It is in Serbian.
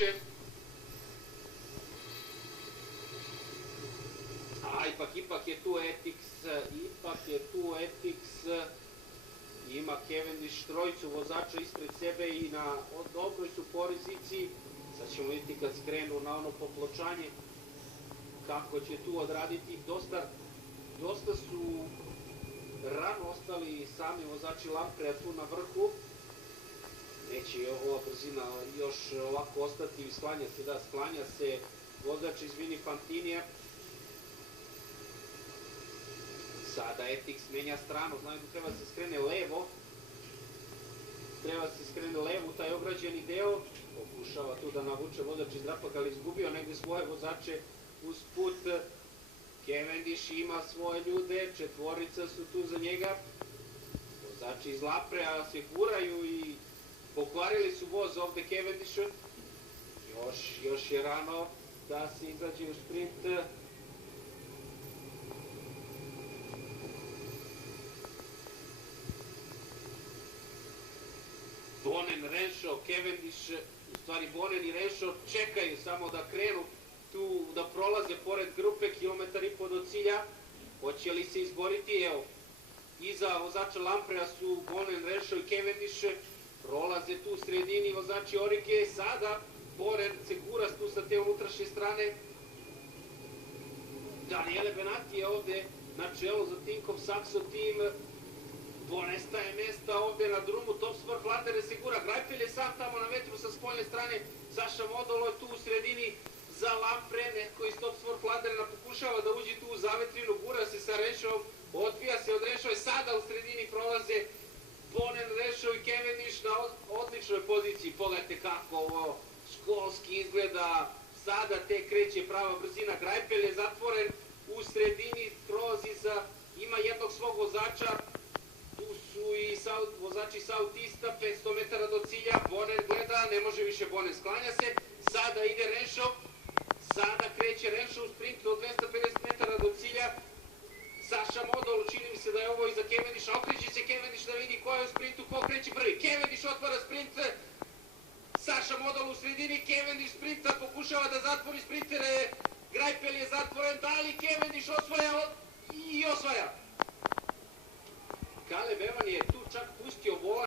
vuče. A ipak je tu Etix, ima Cavendish trojicu vozača ispred sebe i na dobroj su poziciji. Sad ćemo vidjeti kad skrenu na ono popločanje kako će tu odraditi. Dosta su rano ostali sami vozači Lamprea tu na vrhu. Neće ova brzina još ovako ostati i sklanja se vozač iz Vini Fantinija. Sada Etix menja stranu, znaju da treba se skrene levo. U taj ograđeni deo. Pokušava tu da navuče vozač iz Rapak, ali izgubio negde svoje vozače uz put. Cavendish ima svoje ljude, četvorica su tu za njega. Vozači iz Lamprea se guraju i pokvarili su voz ovde Cavendishu. Još je rano da se izađe u sprint. Bonen, Renshaw, Cavendish, u stvari Bonen i Renshaw čekaju samo da krenu tu, da prolaze pored grupe, kilometar i po do cilja. Hoće li se izboriti? Evo, iza vozača Lamprea su Bonen, Renshaw i Cavendish. Prolaze tu u sredini vozači Orike. Sada Bonen se gura tu sa te unutrašnje strane. Daniele Benati je ovde na čelu za Tinkoff Saxo Team. Ponestaje mesta ovde na drumu, Top Sport Flandere se gura, Greipel je sam tamo na metru sa spoljne strane, Saša Modolo je tu u sredini za Lampre, neko iz Top Sport Flandere pokušava da uđe tu u zavetrinu, gura se sa Renshawom, odbija se od Renshawom, sada u sredini prolaze Bonen, Renshaw i Cavendish na odličnoj poziciji. Pogledajte kako ovo školski izgleda, sada tek kreće prava brzina, Greipel je zatvoren u sredini, prolazi ima jednog svog vozača. Tu su i vozači Southeasta, 500 metara do cilja, Bonen gleda, ne može više Bonen, sklanja se, sada ide Renshaw, sada kreće Renshaw u sprintu od 250 metara do cilja, Saša Modolo, čini mi se da je ovo iza Cavendisha, okreće se Cavendish da vidi ko je u sprintu, ko kreće prvi, Cavendish otvara sprint, Saša Modolo u sredini, Cavendish sprinta, pokušava da zatvori sprintere, Greipel je zatvoren, da li Cavendish osvaja i osvaja. Caleb Evan je tu čak pustio volan